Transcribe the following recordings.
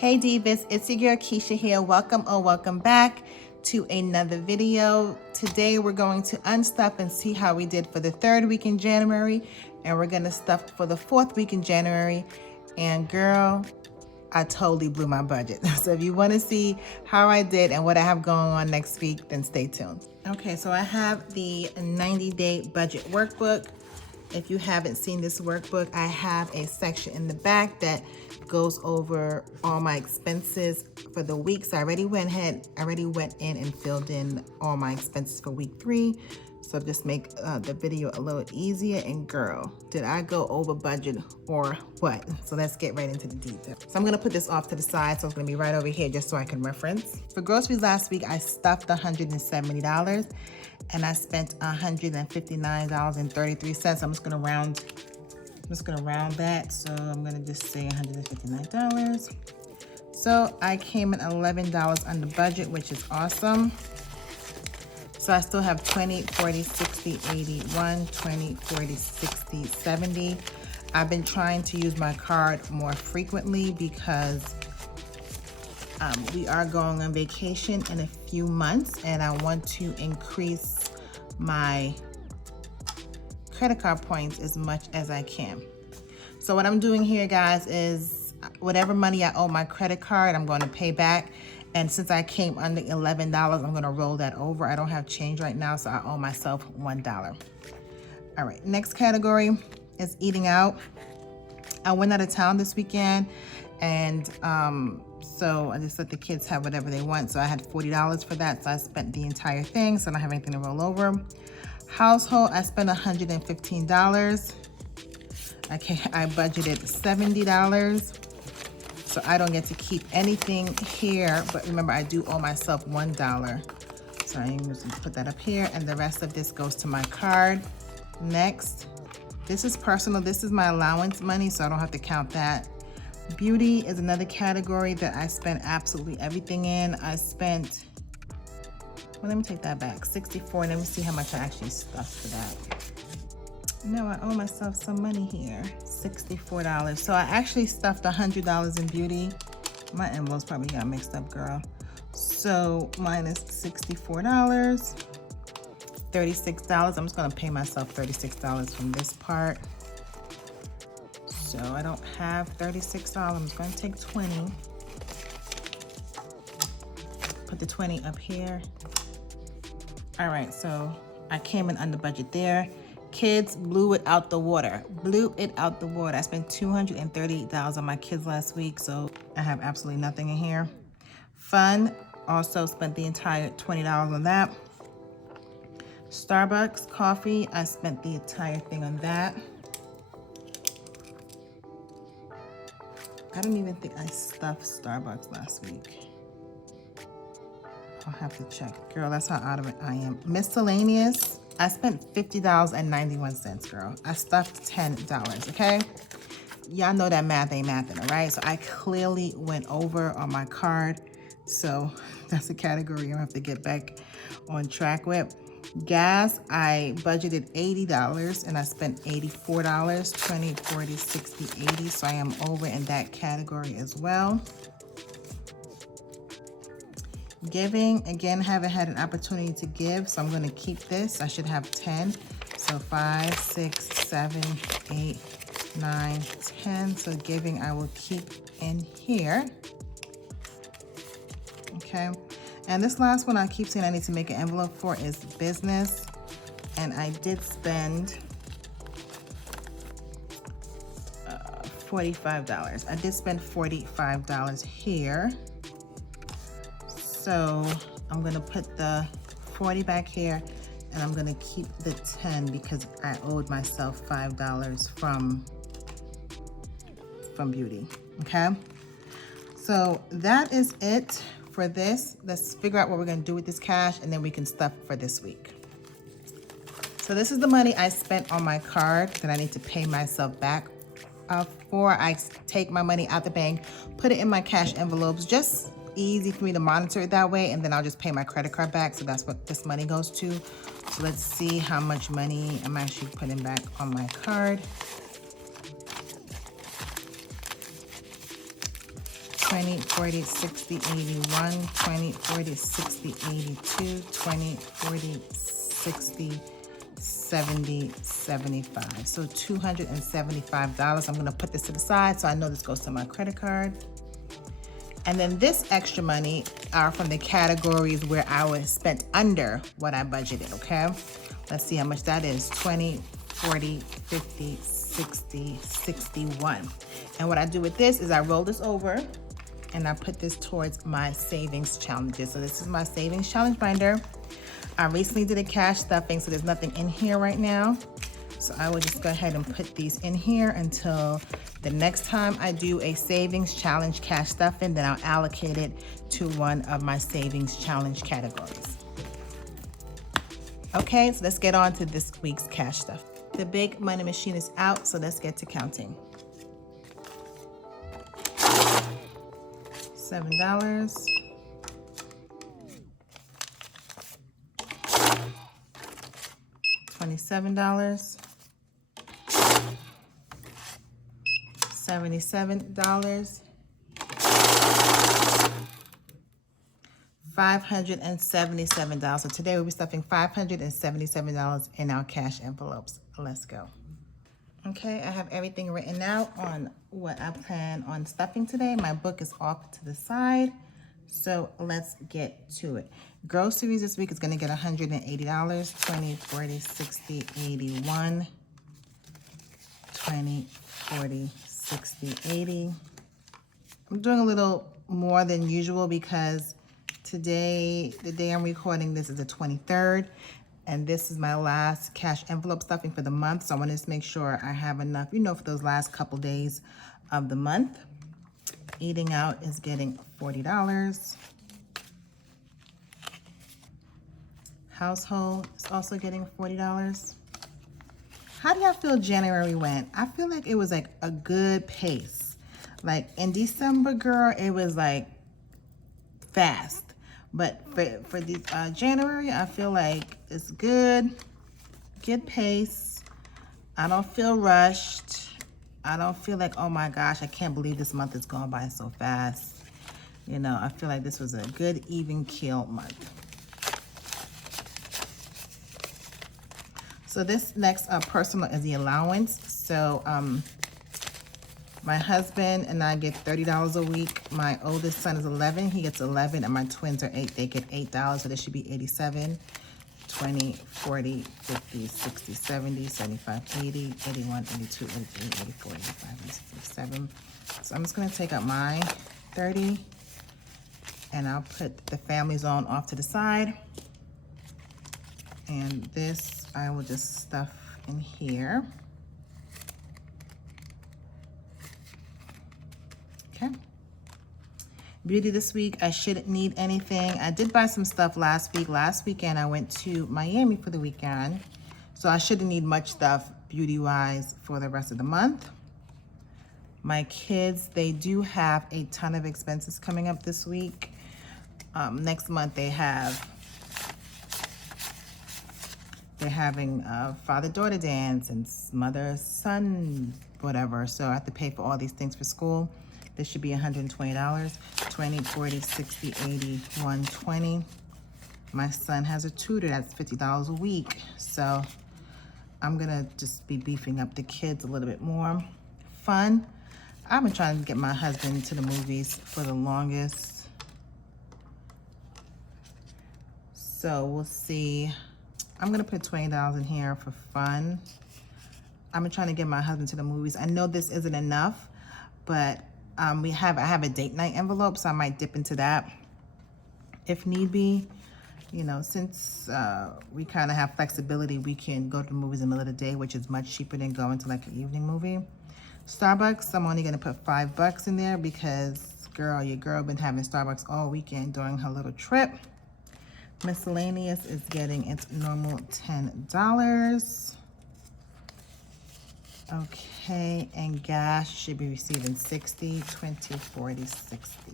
Hey Divas, it's your girl Keisha here. Welcome or welcome back to another video. Today we're going to unstuff and see how we did for the third week in January, and we're gonna stuff for the fourth week in January. And girl, I totally blew my budget. So if you want to see how I did and what I have going on next week, then stay tuned. Okay, so I have the 90-day budget workbook. If you haven't seen this workbook, I have a section in the back that goes over all my expenses for the week. So I already went in and filled in all my expenses for week 3. So just make the video a little easier. And girl, did I go over budget or what? So let's get right into the detail. So I'm gonna put this off to the side. So it's gonna be right over here just so I can reference. For groceries last week, I stuffed $170 and I spent $159.33. I'm just gonna round that. So I'm gonna just say $159. So I came in $11 under budget, which is awesome. So I still have 20, 40, 60, 81, 20, 40, 60, 70. I've been trying to use my card more frequently because we are going on vacation in a few months and I want to increase my credit card points as much as I can. So what I'm doing here, guys, is whatever money I owe my credit card, I'm going to pay back. And since I came under $11, I'm gonna roll that over. I don't have change right now, so I owe myself $1. All right, next category is eating out. I went out of town this weekend, and so I just let the kids have whatever they want. So I had $40 for that, so I spent the entire thing, so I don't have anything to roll over. Household, I spent $115. Okay, I budgeted $70. So I don't get to keep anything here, but remember I do owe myself $1. So I'm just gonna put that up here, and the rest of this goes to my card. Next, this is personal. This is my allowance money, so I don't have to count that. Beauty is another category that I spent absolutely everything in. I spent, well, let me take that back, 64. Let me see how much I actually stuffed for that. No, I owe myself some money here, $64. So I actually stuffed $100 in beauty. My envelopes probably got mixed up, girl. So minus $64, $36. I'm just gonna pay myself $36 from this part. So I don't have $36, I'm just gonna take 20. Put the 20 up here. All right, so I came in under budget there. Kids blew it out the water. I spent $238 on my kids last week, so I have absolutely nothing in here. Fun, also spent the entire $20 on that. Starbucks coffee, I spent the entire thing on that. I don't even think I stuffed Starbucks last week. I'll have to check. Girl, that's how out of it I am. Miscellaneous, I spent $50.91, girl. I stuffed $10, okay? Y'all know that math ain't mathing, all right? So I clearly went over on my card. So that's a category you'll have to get back on track with. Gas, I budgeted $80 and I spent $84, 20, 40, 60, 80. So I am over in that category as well. Giving, again, haven't had an opportunity to give, so I'm going to keep this. I should have 10. So 5, 6, 7, 8, 9, 10. So giving, I will keep in here. Okay. And this last one I keep saying I need to make an envelope for is business. And I did spend $45. I did spend $45 here. So I'm gonna put the 40 back here and I'm gonna keep the 10 because I owed myself $5 from beauty, okay? So that is it for this. Let's figure out what we're gonna do with this cash and then we can stuff for this week. So this is the money I spent on my card that I need to pay myself back for. I take my money out the bank, put it in my cash envelopes, just easy for me to monitor it that way, and then I'll just pay my credit card back. So that's what this money goes to. So let's see how much money I'm actually putting back on my card. 20, 40, 60, 81, 20, 40, 60, 82, 20, 40, 60, 70, 75. So $275. I'm gonna put this to the side so I know this goes to my credit card. And then this extra money are from the categories where I was spent under what I budgeted, okay? Let's see how much that is. 20, 40, 50, 60, 61. And what I do with this is I roll this over and I put this towards my savings challenges. So this is my savings challenge binder. I recently did a cash stuffing, so there's nothing in here right now. So I will just go ahead and put these in here until the next time I do a savings challenge cash stuffing, then I'll allocate it to one of my savings challenge categories. Okay, so let's get on to this week's cash stuff. The big money machine is out, so let's get to counting. $7. $27. $77. $577. So today we'll be stuffing $577 in our cash envelopes. Let's go. Okay, I have everything written out on what I plan on stuffing today. My book is off to the side, so let's get to it. Groceries this week is gonna get $180. 20, 40, 60, 81, 20, 40, 60, 80. I'm doing a little more than usual because today, the day I'm recording this is the 23rd, and this is my last cash envelope stuffing for the month. So I want to just make sure I have enough, you know, for those last couple days of the month. Eating out is getting $40. Household is also getting $40. How do y'all feel January went? I feel like it was like a good pace. Like in December, girl, it was like fast. But for the January, I feel like it's good pace. I don't feel rushed. I don't feel like, oh my gosh, I can't believe this month is going by so fast. You know, I feel like this was a good, even keel month. So this next personal is the allowance. So my husband and I get $30 a week. My oldest son is 11, he gets 11, and my twins are 8, they get $8, so this should be 87. 20, 40, 50, 60, 70, 75, 80, 81, 82, 83, 84, 85, 86, 87. So I'm just gonna take out my 30 and I'll put the family zone off to the side. And this I will just stuff in here. Okay. Beauty this week, I shouldn't need anything. I did buy some stuff last week. Last weekend, I went to Miami for the weekend. So I shouldn't need much stuff beauty-wise for the rest of the month. My kids, they do have a ton of expenses coming up this week. Next month, they're having a father-daughter dance and mother-son, whatever. So I have to pay for all these things for school. This should be $120. 20, 40, 60, 80, 120. My son has a tutor that's $50 a week. So I'm gonna just be beefing up the kids a little bit more. Fun. I've been trying to get my husband to the movies for the longest. So we'll see. I'm gonna put $20 in here for fun. I've been trying to get my husband to the movies. I know this isn't enough, but I have a date night envelope, so I might dip into that if need be. You know, since we kind of have flexibility, we can go to the movies in the middle of the day, which is much cheaper than going to like an evening movie. Starbucks, I'm only gonna put $5 in there because, girl, your girl been having Starbucks all weekend during her little trip. Miscellaneous is getting its normal $10. Okay, and gas should be receiving 60, 20, 40, 60.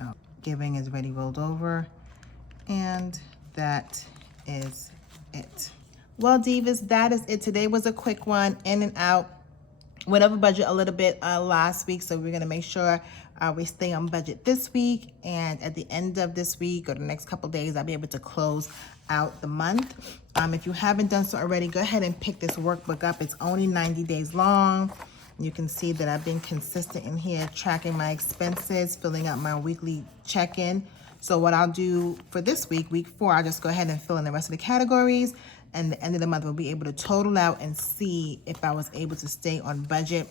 Oh, giving is already rolled over, and that is it. Well, Divas, that is it. Today was a quick one, in and out. went over budget a little bit last week, so we're gonna make sure we stay on budget this week, and at the end of this week or the next couple days, I'll be able to close out the month. If you haven't done so already, go ahead and pick this workbook up. It's only 90 days long. You can see that I've been consistent in here, tracking my expenses, filling out my weekly check-in. So what I'll do for this week, week 4, I'll just go ahead and fill in the rest of the categories, and the end of the month we'll be able to total out and see if I was able to stay on budget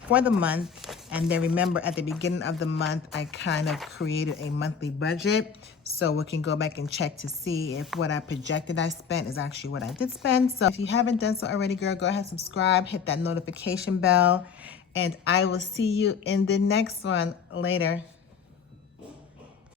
for the month. And then remember, at the beginning of the month, I kind of created a monthly budget, so we can go back and check to see if what I projected I spent is actually what I did spend. So if you haven't done so already, girl, go ahead, subscribe, hit that notification bell, and I will see you in the next one. Later.